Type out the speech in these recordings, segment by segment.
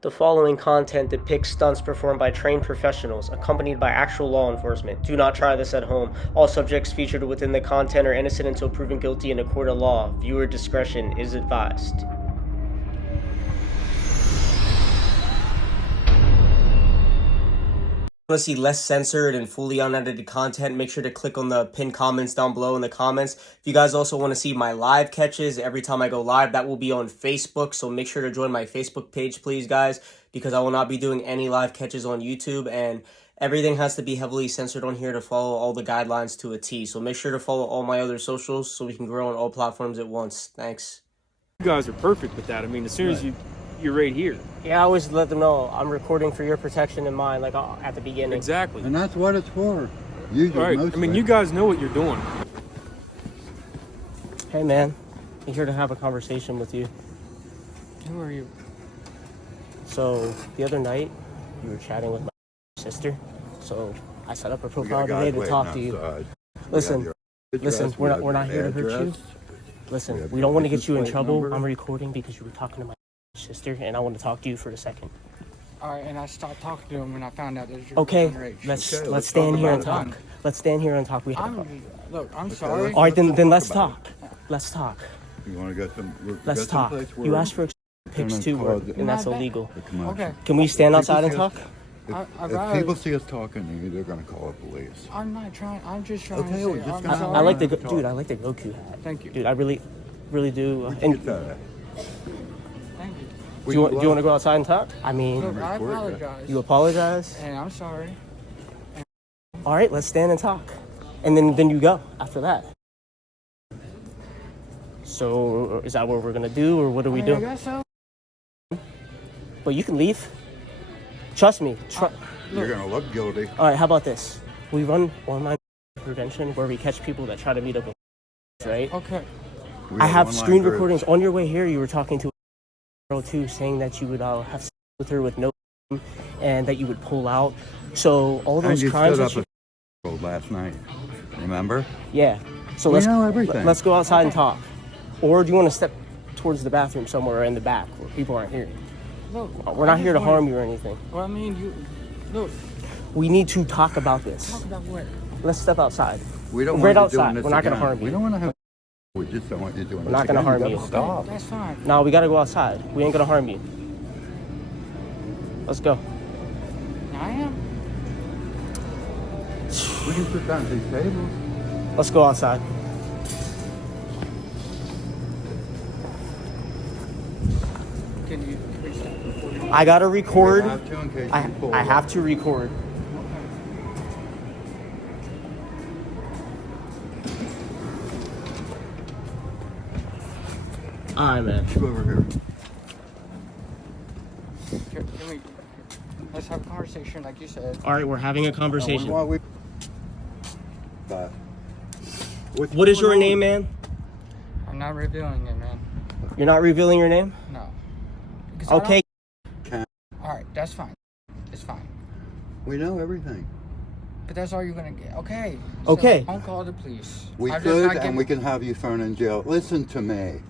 The following content depicts stunts performed by trained professionals, accompanied by actual law enforcement. Do not try this at home. All subjects featured within the content are innocent until proven guilty in a court of law. Viewer discretion is advised. Want to see less censored and fully unedited content, make sure to click on the pinned comments down below in the comments. If you guys also want to see my live catches every time I go live, that will be on Facebook, so make sure to join my Facebook page, please, guys, because I will not be doing any live catches on YouTube, and everything has to be heavily censored on here to follow all the guidelines to a T. So make sure to follow all my other socials so we can grow on all platforms at once. Thanks. You guys are perfect with that. I mean, as soon as you're right here. Yeah, I always let them know I'm recording for your protection and mine, like at the beginning. Exactly. And that's what it's for. Usually, right. I mean, you guys know what you're doing. Hey, man. I'm here to have a conversation with you. Who are you? So, the other night, you were chatting with my sister. So, I set up a profile today to talk to you. Listen, we're not here to hurt you. Listen, we don't want to get you in trouble. I'm recording because you were talking to my sister, and I want to talk to you for a second. All right, and I stopped talking to him when I found out that you're Okay, underage. let's stand here and talk. Let's stand here and talk. Look, I'm sorry. All right, then let's talk. Let's talk. You want to get some? Let's talk. You asked for pics too, and that's illegal. Okay. Can we stand outside and talk? If people see us talking to you, they're going to call the police. I'm not trying. I'm just trying Okay, to we're say. just I'm gonna- sorry. I like the dude. I like the Goku hat. Thank you. Dude, I really do. Where'd you And get that at? Thank you. do you want to go outside and talk? I mean, Look, I record that. apologize. you apologize. And I'm sorry. All right, let's stand and talk, and then you go after that. So is that what we're gonna do, or what do we I do? guess so. But you can leave. Trust me. You're going to look guilty. All right, how about this? We run online prevention where we catch people that try to meet up with, right? Okay. We I have online screen groups. recordings. On your way here, you were talking to a girl too, saying that you would have sex with her with no, and that you would pull out. So all And those you crimes. stood up last night. Remember? Yeah. So We know everything. let's go outside and talk. Or do you want to step towards the bathroom somewhere in the back where people aren't hearing? Look. We're not here to harm you or anything. Well, I mean, you. Look. We need to talk about this. Talk about what? Let's step outside. We don't Right want you outside. doing this We're not gonna again. harm you. We don't want to have. We just don't want you doing this. We're not gonna again. harm gotta you. Stop. That's fine. No, we gotta go outside. We ain't gonna harm you. Let's go. I am. We can sit down at these tables. Let's go outside. Can you stop recording? I gotta record. We have to in case you pull I up. have to record. Alright, man. Go over here. Can we? Let's have a conversation, like you said. Alright, we're having a conversation. But What is your name, man? I'm not revealing it, man. You're not revealing your name? No. Because I don't- Okay. All right, that's fine. It's fine. we know everything. But that's all you're gonna get. Okay. Okay. Don't call the police. We I'm just could, not and getting- we can have you thrown in jail. Listen to me.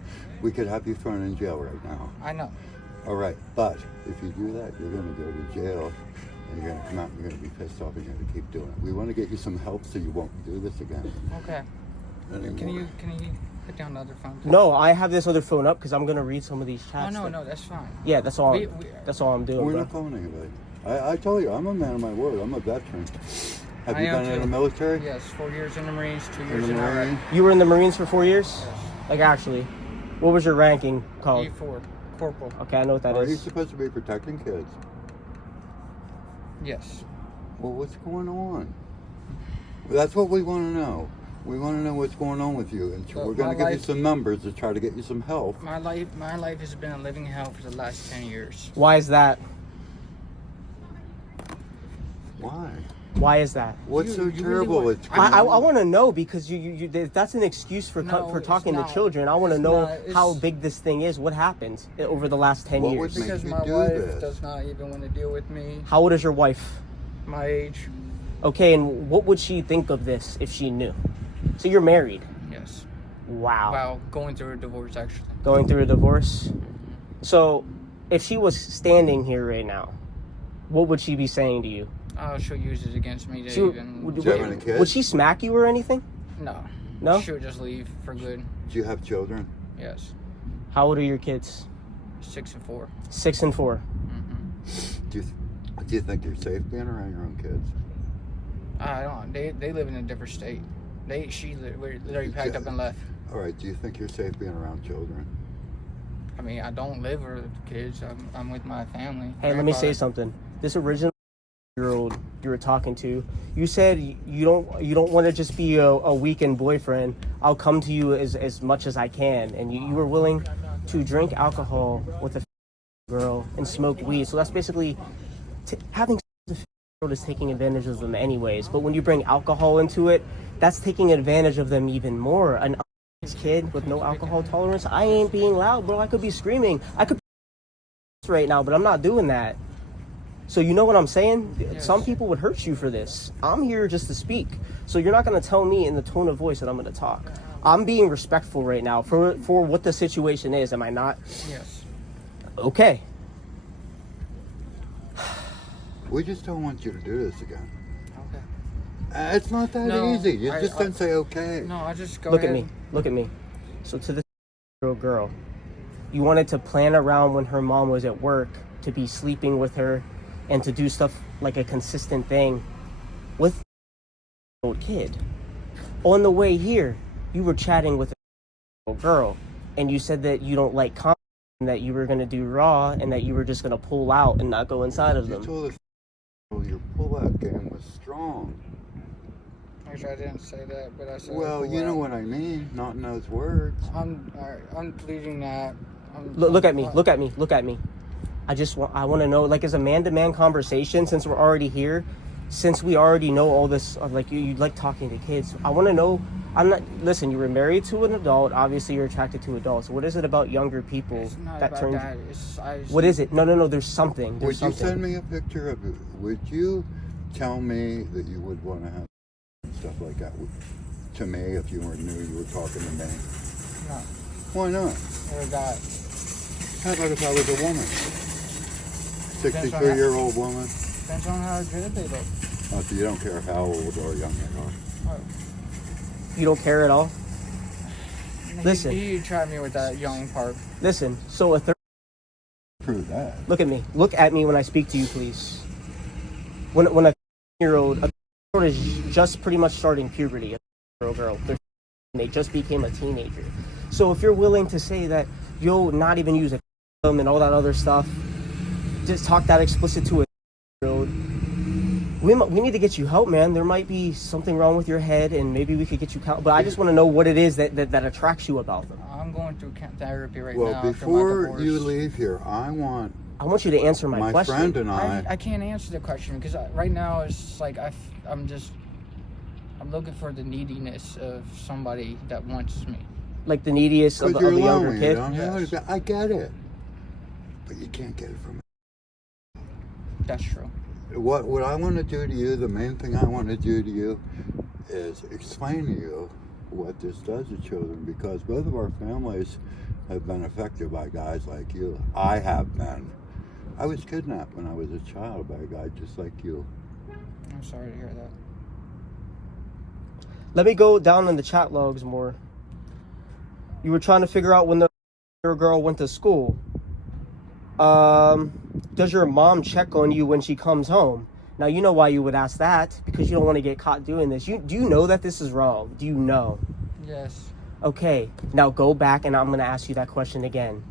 We could have you thrown in jail right now. I know. All right, but if you do that, you're going to go to jail, and you're going to come out and you're going to be pissed off, and you're going to keep doing it. We want to get you some help so you won't do this again. Okay. Anymore. Can you put down the other phone? No, I have this other phone up because I'm gonna read some of these Oh chats. no, that's fine. Yeah, that's all. We- That's all I'm doing, We're bro. not calling anybody. I told you, I'm a man of my word. I'm a veteran. Have I you am been in too. the military? Yes, 4 years in the Marines, 2 In years the in Iraq. Marine? You were in the Marines for 4 years? Yes. Like, actually, what was your ranking called? E4, corporal. Okay, I know what that Are you is. supposed to be protecting kids? Yes. Well, what's going on? That's what we want to know. We want to know what's going on with you, and so Look, we're going my to give you life- some numbers to try to get you some help. My life has been a living hell for the last 10 years. Why is that? Why? Why is that? What's so You really terrible? want- It's I want to know because that's an excuse for No, for it's talking to not. children. I want to It's know not. It's- how big this thing is. What happened over the last 10 What years? would make Because you my do wife this? does not even want to deal with me. How old is your wife? My age. Okay, and what would she think of this if she knew? So you're married. Yes. Wow. Wow, going through a divorce actually. Going through a divorce. So if she was standing here right now, what would she be saying to you? She'll use it against me to She, even... Do you have any kids? would she smack you or anything? No. No? She would just leave for good. Do you have children? Yes. How old are your kids? 6 and 4. 6 and 4. Mm-hmm. Do you think you're safe being around your own kids? I don't. They live in a different state. We literally packed up and left. All right. Do you think you're safe being around children? I mean, I don't live with kids. I'm with my family. Hey, let me say something. This original year-old you were talking to, you said you don't want to just be a weekend boyfriend. I'll come to you as much as I can, and you were willing to drink alcohol with a girl and smoke weed. So that's basically having sex with a girl is taking advantage of them anyways. But when you bring alcohol into it, that's taking advantage of them even more. An kid with no alcohol tolerance, I ain't being loud, bro. I could be screaming. I could be right now, but I'm not doing that. So you know what I'm saying? Yes. Some people would hurt you for this. I'm here just to speak. So you're not going to tell me in the tone of voice that I'm going to talk. I'm being respectful right now for what the situation is. Am I not? Yes. Okay. We just don't want you to do this again. Okay. It's not that easy. You just don't say okay. No, I just go Look ahead. at me. Look at me. So to this girl, you wanted to plan around when her mom was at work to be sleeping with her and to do stuff like a consistent thing with an old kid. On the way here, you were chatting with a girl and you said that you don't like condoms and that you were going to do raw and that you were just going to pull out and not go inside of them. You told us your pull-out game was strong. Actually, I didn't say that, but I said... Well, you know what I mean, not in those words. I'm pleading that. Look at me. Look at me. Look at me. I want to know, like, as a man-to-man conversation, since we're already here, since we already know all this, like, you like talking to kids, I want to know, listen, you were married to an adult, obviously you're attracted to adults. What is it about younger people it's not that about turns... that. What is it? No, there's something. Would you send me a picture of it? Would you tell me that you would want to have stuff like that to me if you knew you were talking to me? No. Why not? Or that. How about if I was a woman? 63-year-old woman? Depends on how good they look. Oh, so you don't care how old or young they are? Oh. You don't care at all? Listen. He tried me with that young part. Listen, so a Prove that. Look at me. Look at me when I speak to you, please. When a year-old is just pretty much starting puberty, a girl, they just became a teenager. So if you're willing to say that you'll not even use a condom and all that other stuff, just talk that explicit to a year-old, we need to get you help, man. There might be something wrong with your head, and maybe we could get you but I just want to know what it is that attracts you about them. I'm going through therapy right now. Well, before you leave here, I want you to answer my question. My friend and I can't answer the question because right now it's like I'm looking for the neediness of somebody that wants me. Like the neediest of a younger kid? Yes. I get it. But you can't get it from me. That's true. What I want to do to you, the main thing I want to do to you is explain to you what this does to children, because both of our families have been affected by guys like you. I have been. I was kidnapped when I was a child by a guy just like you. I'm sorry to hear that. Let me go down in the chat logs more. You were trying to figure out when your girl went to school. Does your mom check on you when she comes home? Now, you know why you would ask that, because you don't want to get caught doing this. Do you know that this is wrong? Do you know? Yes. Okay, now go back and I'm going to ask you that question again.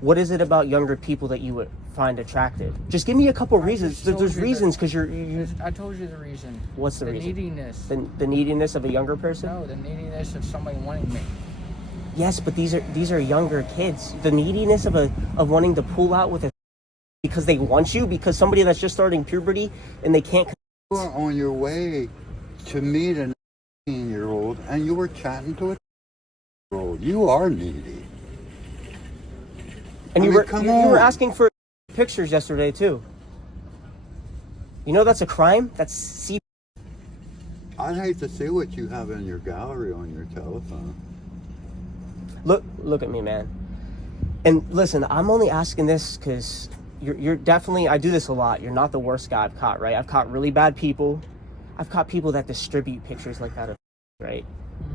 What is it about younger people that you would find attractive? Just give me a couple reasons. There's reasons because I told you the reason. What's the reason? Neediness. The neediness of a younger person? No, the neediness of somebody wanting me. Yes, but these are younger kids. The neediness of wanting to pull out with a because they want you, because somebody that's just starting puberty and they can't. You were on your way to meet a 19-year-old and you were chatting to a 19-year-old. You are needy. And you were asking for pictures yesterday too. You know that's a crime? That's I'd hate to see what you have in your gallery on your telephone. Look at me, man. And listen, I'm only asking this because you're definitely, I do this a lot. You're not the worst guy I've caught, right? I've caught really bad people. I've caught people that distribute pictures like that, right?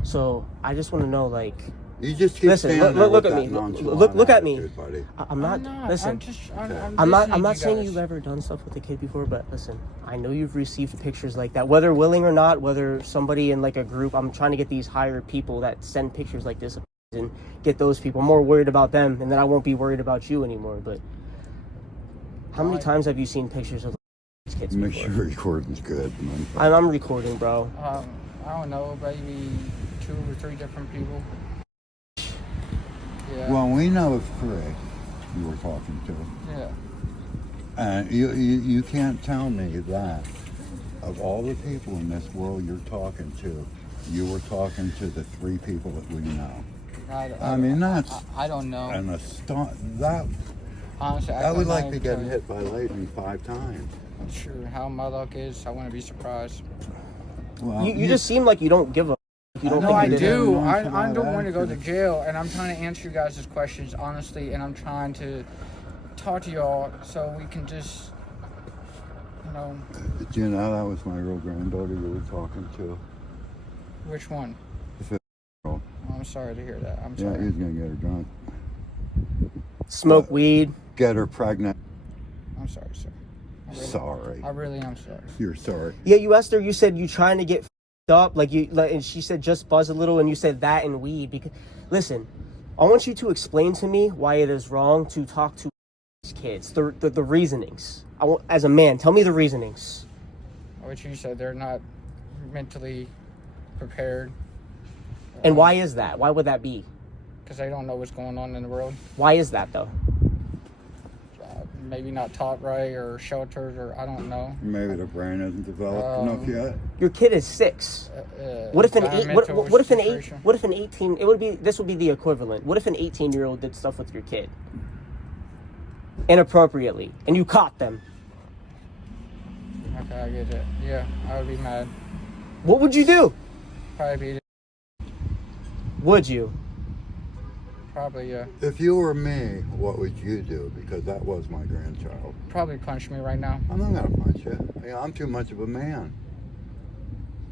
So I just want to know, like, You just keep listen, standing there look with at that me. nonchalant Look at me. attitude, buddy. I'm not. Listen, I'm I'm not guys. saying you've ever done stuff with a kid before, but listen, I know you've received pictures like that, whether willing or not, whether somebody in like a group. I'm trying to get these higher people that send pictures like this and get those people. I'm more worried about them, and then I won't be worried about you anymore. But how many times have you seen pictures of these kids Make before? sure recording's good, man. I'm recording, bro. I don't know, maybe 2 or 3 different people. Yeah. Well, we know of 3 you were talking to. Yeah. And you can't tell me that of all the people in this world you're talking to, you were talking to the 3 people that we know. I mean, that's I don't know. an that Honestly, I would like to be get hit by lightning 5 times. Sure, how my luck is, I wouldn't be surprised. Well, You just seem like you don't give a. You don't I know think I you did it. do. I nonchalant don't want to go to attitude. jail, and I'm trying to answer you guys' questions honestly, and I'm trying to talk to y'all so we can just, you know, Do you know that was my real granddaughter you were talking to? which one? The 5-year-old. Oh, I'm sorry to hear that. I'm Yeah, sorry. he's gonna get her drunk. Smoke weed. Get her pregnant. I'm sorry, sir. Sorry. I really am sorry. You're sorry. Yeah, you asked her. You said you trying to get up, and she said just buzz a little, and you said that and weed. Because, listen, I want you to explain to me why it is wrong to talk to these kids. The reasonings. As a man, tell me the reasonings. What you said, they're not mentally prepared. And why is that? Why would that be? Because they don't know what's going on in the world. Why is that though? Maybe not taught right or sheltered, or I don't know. Maybe the brain hasn't developed enough yet. Your kid is 6. What if an what if an 18? This would be the equivalent. What if an 18-year-old did stuff with your kid inappropriately, and you caught them? Okay, I get it. Yeah, I would be mad. What would you do? Probably beat it. Would you? Probably, yeah. If you were me, what would you do? Because that was my grandchild. Probably punch me right now. I'm not gonna punch you. I'm too much of a man.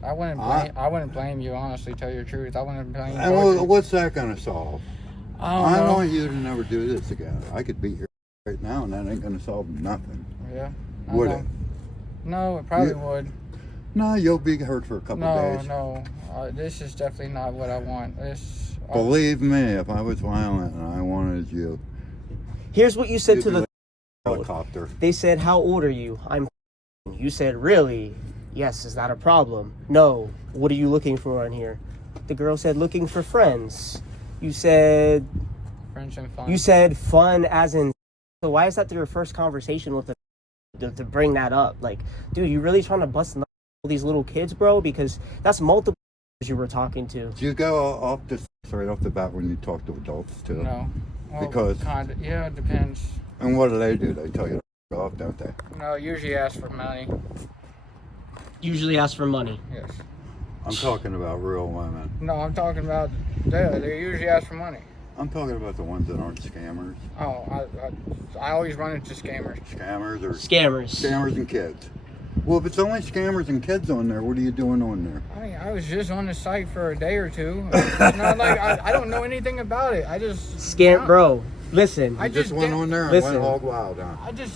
I wouldn't blame you, honestly, tell you the truth. I wouldn't blame you. And what's that gonna solve? I I don't know. want you to never do this again. I could beat you right now, and that ain't gonna solve nothing. Yeah. I Would know. it? No, it probably You- would. No, you'll be hurt for a couple days. No. This is definitely not what I want. Believe me, if I was violent and I wanted you, Here's what you said you'd to be the like a helicopter. They said, "How old are you?" I'm. You said, "Really? Yes. Is that a problem?" No. What are you looking for on here? The girl said, "Looking for friends." You said. Friends and fun. You said fun as in. So why is that your first conversation with to bring that up? Like, dude, you really trying to bust nuts all these little kids, bro? Because that's multiple you were talking to. Do you go off this right off the bat when you talk to adults too? No. Well, Because- yeah, it depends. And what do? They tell you to f- off, don't they? No, usually ask for money. Usually ask for money. Yes. I'm talking about real women. No, I'm talking about they usually ask for money. I'm talking about the ones that aren't scammers. Oh, I always run into scammers. Scammers or Scammers. scammers and kids. Well, if it's only scammers and kids on there, what are you doing on there? I mean, I was just on the site for a day or two. I don't know anything about it. I just Scam, bro. Listen. I You just went did- on there and Listen. went hog wild, huh? I just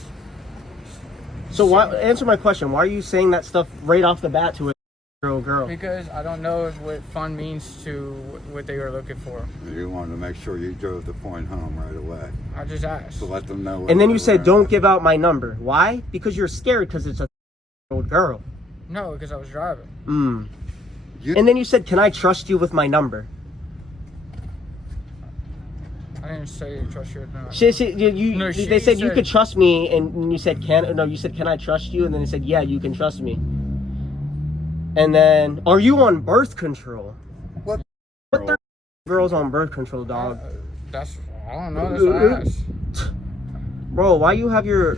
So why? Answer my question. Why are you saying that stuff right off the bat to a girl? because I don't know what fun means to what they were looking for. You wanted to make sure you drove the point home right away I just asked. to let them know. And then where you they said, were "Don't at. give out my number." Why? Because you're scared because it's a old girl. No, because I was driving. You- And then you said, "Can I trust you with my number?" I didn't say trust you or not. They she said you said- could trust me, and you said, you said, "Can I trust you?" And then they said, "Yeah, you can trust me." And then, are you on birth control? What? What the girls on birth control, dog? I don't know. That's what I asked. Bro, why you have your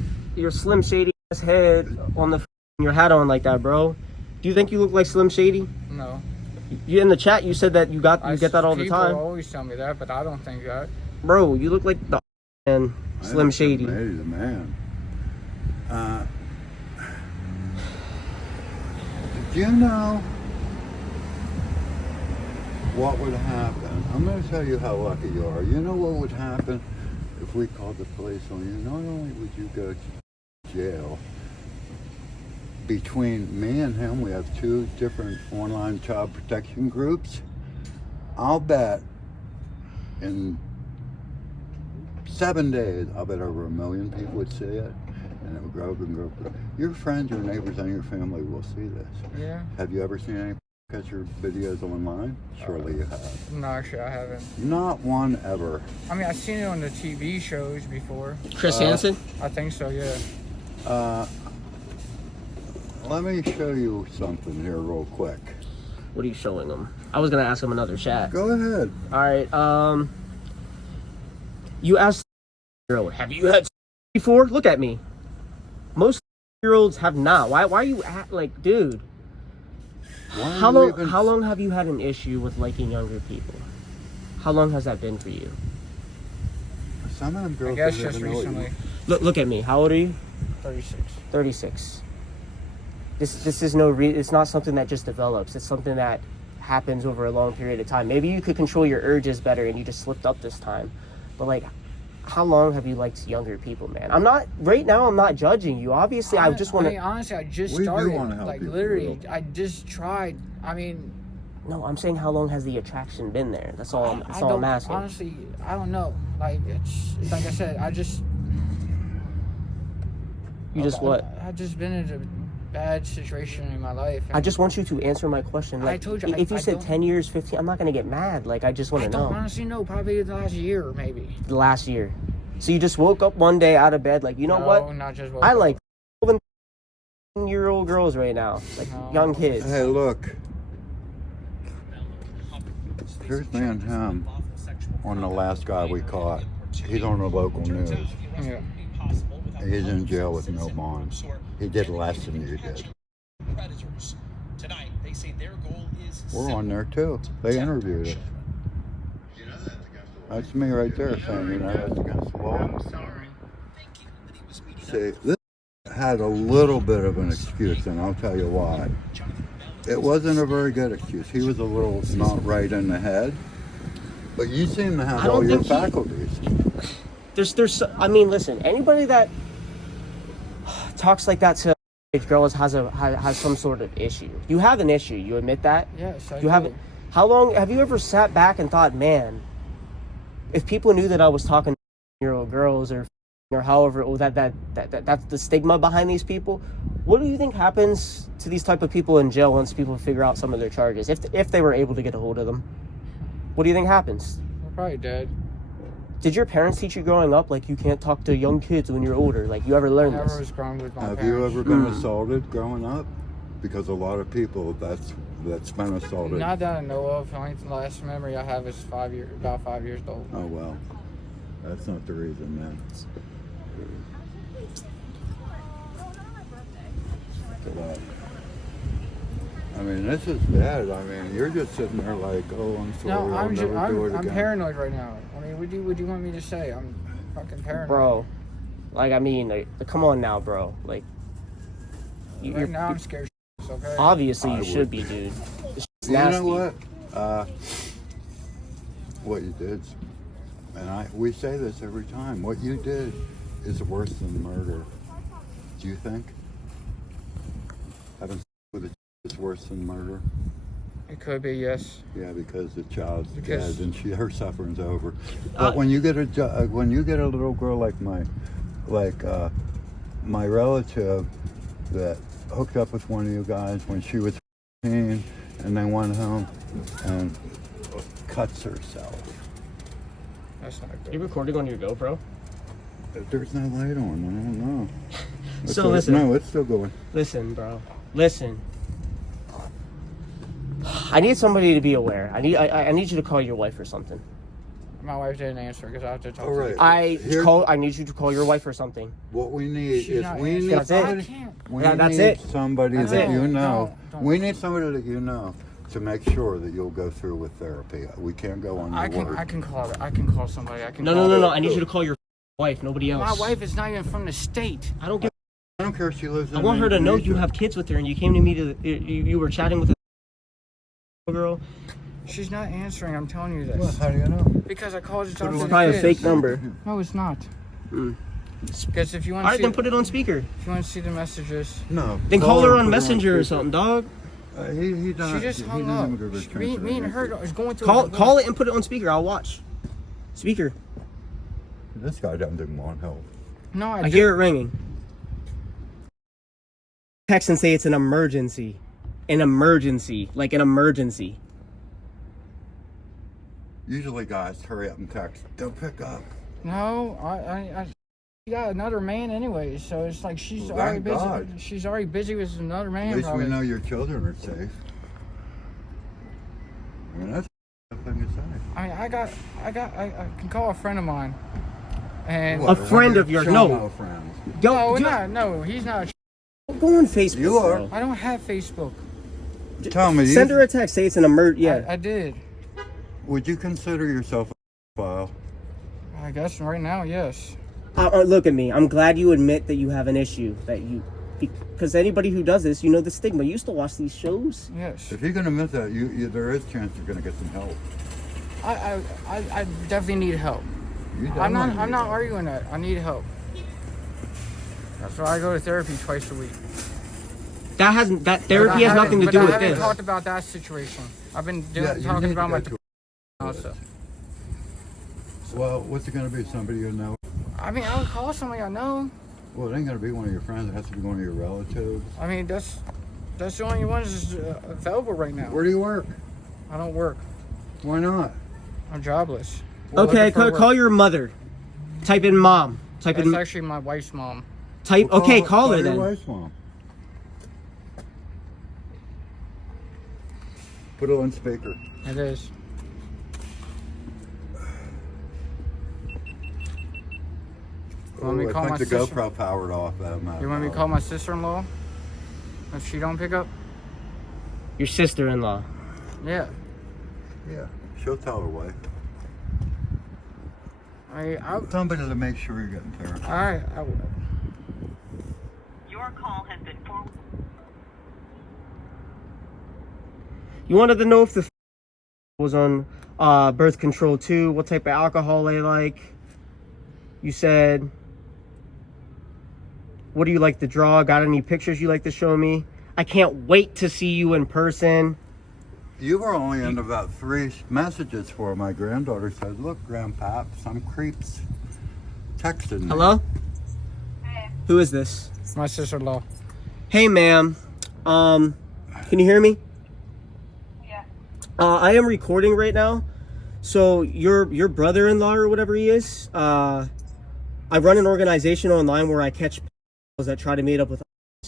Slim Shady ass head on your hat on like that, bro? Do you think you look like Slim Shady? No. You in the chat, you said that you get that all the People time, always tell me that, but I don't think that. bro. You look like the and Slim Shady. Eddie the man. Do you know what would happen? I'm going to tell you how lucky you are. You know what would happen if we called the police on you? Not only would you go to jail, between me and him, we have 2 different online child protection groups. I'll bet in 7 days, I'll bet over 1 million people would see it, and it would grow and grow. Your friends, your neighbors, and your family will see this. Yeah. Have you ever seen any picture videos online? Surely you have. No, actually, I haven't. Not one ever. I mean, I've seen it on the TV shows before. Chris Hansen? I think so, yeah. Let me show you something here real quick. What are you showing him? I was gonna ask him another chat. Go ahead. All right. You asked girl, have you had before? Look at me. Most year olds have not. Why are you like, dude? How long have you had an issue with liking younger people? How long has that been for you? Some of them girls I guess don't just even know what recently. Look at me. How old are you? 36. 36. This is it's not something that just develops. It's something that happens over a long period of time. Maybe you could control your urges better and you just slipped up this time. But like, how long have you liked younger people, man? I'm not judging you. Obviously, I just want to. I mean, honestly, I just We do started. wanna help Like you, literally, for I just tried. I mean, No, I'm saying how long has the attraction been there? That's all. That's all I'm asking. Honestly, I don't know. Like it's like I said, You just what? I've just been in a bad situation in my life. I just want you to answer my question. Like, I told you, if you I said don't- 10 years, 15, I'm not gonna get mad. Like, I just want I to don't know. honestly know. Probably the last year, maybe. The last year. So you just woke up one day out of bed, like, you know No, what? not just. I like 11-year-old girls right now, like No. young kids. Hey, look. Here's me and him on the last guy we caught. He's on the local news. Yeah. He's in jail with no bond. He did less than you did. We're on there too. They interviewed us. That's me right there saying, you know, that's against the law. See, this had a little bit of an excuse, and I'll tell you why. It wasn't a very good excuse. He was a little not right in the head, but you seem to have all your faculties. I mean, listen, anybody that talks like that to a girl has some sort of issue. You have an issue. You admit that? Yes, I You haven't. How long have you ever sat back and thought, man, if people knew that I was talking to year-old girls or however, that's the stigma behind these people. What do you think happens to these type of people in jail once people figure out some of their charges? If they were able to get a hold of them, what do you think happens? We're probably dead. Did your parents teach you growing up, like, you can't talk to young kids when you're older? Like, you ever learned I this? never was grown with my Have parents. you ever been assaulted growing up? Because a lot of people that's been assaulted. Not that I know of. The only last memory I have is about 5 years old. Oh well, that's not the reason, man. But, I mean, this is bad. I mean, you're just sitting there like, oh, I'm sorry, No, I'll never do it I'm again. paranoid right now. I mean, what do you want me to say? I'm fucking paranoid. Bro, like, I mean, like, come on now, bro. Like, Right now I'm scared. Okay. obviously you I should would. be, dude. It's You nasty. know what? What you did, and we say this every time. What you did is worse than murder. Do you think? Having with a is worse than murder? It could be, yes. Yeah, because the child's Because- dead and her suffering's over. But when you get a little girl like my relative that hooked up with one of you guys when she was 15, and then went home and cuts herself. That's not good. You recording on your GoPro? There's no light on. I don't know. So listen. No, it's still going. Listen, bro. Listen. I need somebody to be aware. I need you to call your wife or something. My wife didn't answer because I have to talk All to right. her. I need you to call your wife or something. What we need She's is not we answering. need That's it. somebody. I can't. We Yeah, that's need it. somebody That's that it. you know. Don't. We need somebody that you know to make sure that you'll go through with therapy. We can't go on your I word. can call her. I can call somebody. I can. No, call no, no, her. no. I need you to call your wife, nobody else. My wife is not even from the state. I don't give. I don't care if she lives in I want her to know you Indonesia. have kids with her, and you came to me to. You were chatting with a girl. She's not answering. I'm telling you Well, this how do you know? because I called to talk Put it to on the Probably a kids. fake number. No, it's not. Mm. Because if you want All to right, see, then put it on speaker. if you want to see the messages, No. Then call her and on put Messenger or speaker. something, dog. He she just hung up. Me and her is going through. Call it and put it on speaker. I'll watch. Speaker. This guy doesn't want help. No, I hear it ringing. Text and say it's an emergency. An emergency. Like an emergency. Usually guys hurry up and text. Don't pick up. No, I got another man anyway, so it's like she's Well, already thank busy. God. She's already busy with another man. At least probably. we know your children are safe. I mean, that's a thing to say. I mean, I can call a friend of mine, and A friend of yours? No. No friends. no, no, he's not. Go on Facebook. You are. bro. I don't have Facebook. Tell me, Send her a text. Say it's an Yeah. I did. would you consider yourself a pedophile? I guess right now, yes. Look at me. I'm glad you admit that you have an issue. Because anybody who does this, you know the stigma. You used to watch these shows. Yes. If you're going to admit that, there is a chance you're going to get some help. I definitely need help. You I'm definitely not need help. arguing that. I need help. That's why I go to therapy twice a week. That therapy has nothing to But do I with haven't this. talked about that situation. I've been Yeah, you talking need about to my go also. Well, what's it going to be? Somebody you know? I mean, I would call somebody I know. Well, it ain't going to be one of your friends. It has to be one of your relatives. I mean, that's the only one that's available right now. Where do you work? I don't work. Why not? I'm jobless. Okay, Looking for call work. your mother. Type in mom. That's actually my wife's mom. Type. Well, Okay, call her your then. wife's mom. Put it on speaker. It is. Want me to call I my think the sister? GoPro powered off. You want me to call my sister-in-law? If she don't pick up? Your sister-in-law. Yeah. Yeah, she'll tell her way. Somebody to make sure you're getting therapy. All right. I will. Your call has been forwarded. You wanted to know if the was on birth control too, what type of alcohol they like. You said, what do you like to draw? Got any pictures you like to show me? I can't wait to see you in person. You were only in about 3 messages for my granddaughter. Said, "Look, Grandpa, some creeps texted me." Hello? Who is this? My sister-in-law. Hey, ma'am. Can you hear me? Yeah. I am recording right now. So your brother-in-law or whatever he is, I run an organization online where I catch people that try to meet up with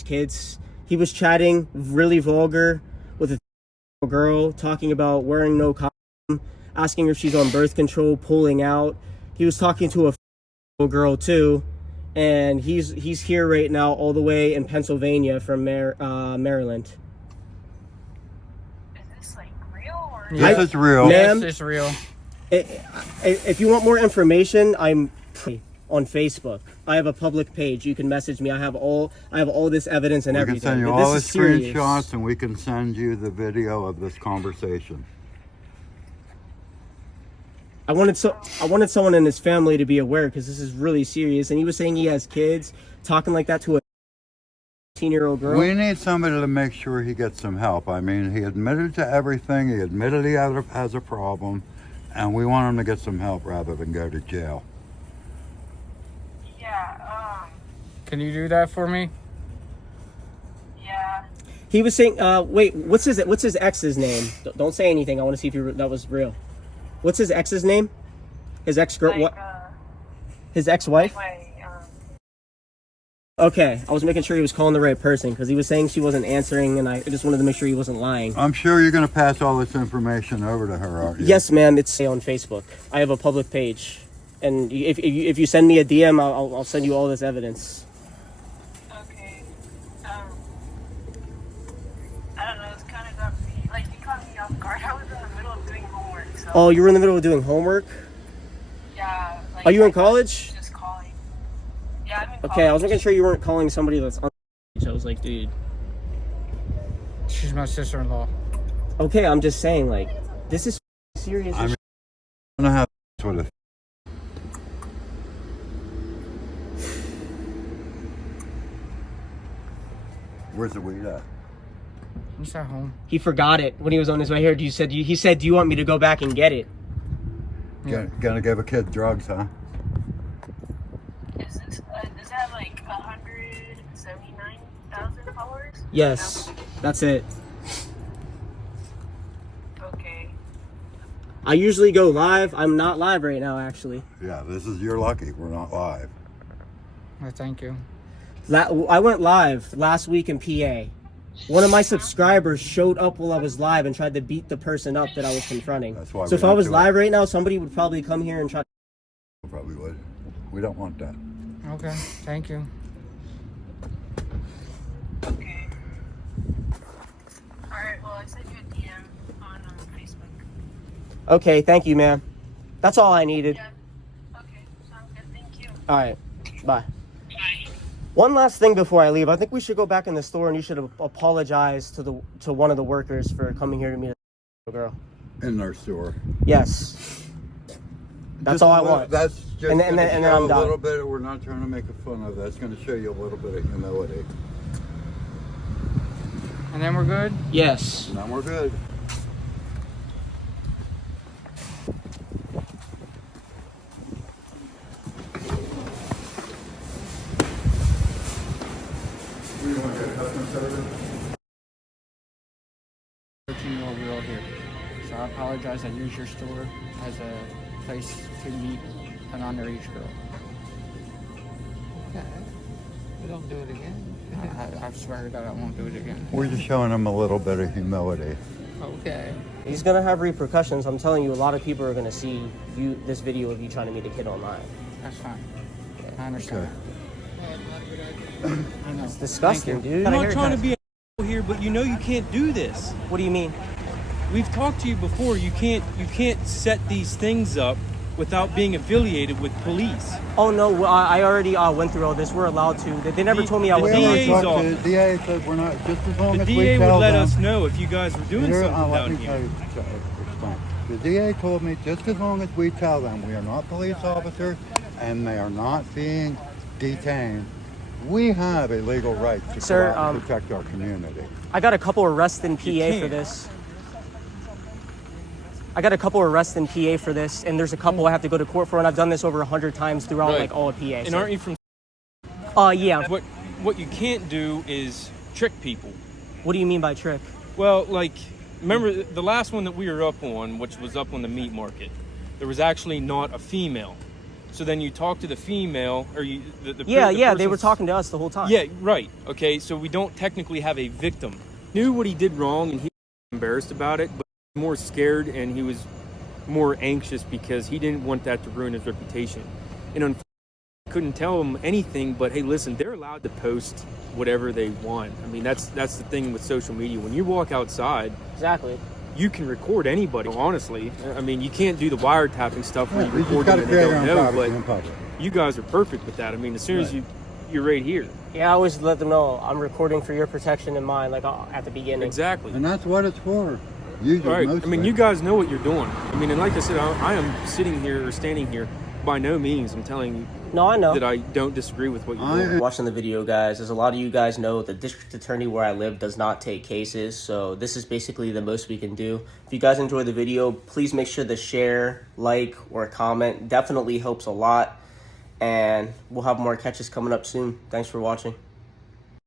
kids. He was chatting really vulgar with a girl, talking about wearing no condom, asking her if she's on birth control, pulling out. He was talking to a girl too, and he's here right now, all the way in Pennsylvania from Maryland. Is this like real or? This is real. Ma'am? Yes, it's real. If you want more information, I'm on Facebook. I have a public page. You can message me. I have all this evidence and We everything. can send you But all the this is serious. screenshots, and we can send you the video of this conversation. I wanted someone in his family to be aware because this is really serious. And he was saying he has kids, talking like that to a 18-year-old girl. We need somebody to make sure he gets some help. I mean, he admitted to everything. He admitted he has a problem, and we want him to get some help rather than go to jail. Yeah. Can you do that for me? Yeah. He was saying, wait, what's his ex's name? Don't say anything. I want to see if that was real. What's his ex's name? His ex-girl, Like, what? His ex-wife? Okay, I was making sure he was calling the right person because he was saying she wasn't answering, and I just wanted to make sure he wasn't lying. I'm sure you're going to pass all this information over to her, aren't you? Yes, ma'am. It's on Facebook. I have a public page, and if you send me a DM, I'll send you all this evidence. Okay. I don't know. It's kind of got me. Like, you caught me off guard. I was in the middle of doing homework. So. Oh, you were in the middle of doing homework? Yeah. Like, Are you in I thought college? Just calling. Okay, I was making sure you weren't calling somebody that's on. I was like, dude. She's my sister-in-law. Okay, I'm just saying, like, this is serious. I mean, I don't have sort of. Where's the weed at? He's at home. He forgot it when he was on his way here. He said, do you want me to go back and get it? Yeah. Gonna give a kid drugs, huh? Does it have like 179,000 followers? Yes, that's it. Okay. I usually go live. I'm not live right now, actually. Yeah, you're lucky. We're not live. Well, thank you. I went live last week in PA. One of my subscribers showed up while I was live and tried to beat the person up that I was confronting. That's why so we if I don't was do live right now, somebody would probably come here and try. Probably would. We don't want that. Okay, thank you. Okay. Alright, well, I sent you a DM on Facebook. Okay, thank you, man. That's all I needed. Yeah. Okay, sounds good. Thank you. All right, bye. Bye. One last thing before I leave. I think we should go back in the store and you should apologize to one of the workers for coming here to meet a girl. In our store. Yes. That's all I want. That's just And then I'm a done. little bit. We're not trying to make a fun of. That's going to show you a little bit of humility. And then we're good? Yes. Now we're good. We want to get customer service. 13-year-old here. So I apologize. I use your store as a place to meet an underage girl. Okay. We don't do it again. I swear to God, I won't do it again. We're just showing them a little bit of humility. Okay. He's gonna have repercussions. I'm telling you, a lot of people are gonna see this video of you trying to meet a kid online. That's fine. I understand. Okay. I know. It's disgusting, dude. I'm not trying to be a here, but you know you can't do this. What do you mean? We've talked to you before. You can't set these things up without being affiliated with police. Oh no, well, I already went through all this. We're allowed to. They never told me I the was. DA's The office. DA says we're not, just as long The as we DA tell would let them. us know if you guys were doing Here, something let down me tell here. you, explain. The DA told me just as long as we tell them we are not police officers and they are not being detained, we have a legal right to Sir, go out and protect our community. I got a couple arrests in PA for can't. this. I got a couple arrests in PA for this, and there's a couple I have to go to court for, and I've done this over 100 times throughout Right. like all of PA. And so- aren't you from? Yeah. What you can't do is trick people. What do you mean by trick? Well, like, remember the last one that we were up on, which was up on the meat market, there was actually not a female. So then you talk to the female, or the Yeah, they were person's- talking to us the whole time. Yeah, right. Okay, so we don't technically have a victim. Knew what he did wrong, and he was embarrassed about it, but he was more scared and he was more anxious because he didn't want that to ruin his reputation. And unfortunately, I couldn't tell him anything. But hey, listen, they're allowed to post whatever they want. I mean, that's the thing with social media. When you walk outside, Exactly. you can record anybody. Honestly, I mean, you can't do the wiretapping stuff where you We just record got them to and they create our don't own know. privacy in But public. you guys are perfect with that. I mean, as soon as Right. you're right here. Yeah, I always let them know I'm recording for your protection and mine, like at the beginning. Exactly. And that's what it's for. Usually, Right. most I mean, things. you guys know what you're doing. I mean, and like I said, I am sitting here or standing here. By no means, I'm telling you No, I know. that I don't disagree with what you're I- doing. Watching the video, guys, as a lot of you guys know, the district attorney where I live does not take cases, so this is basically the most we can do. If you guys enjoyed the video, please make sure to share, like, or comment. Definitely helps a lot, and we'll have more catches coming up soon. Thanks for watching.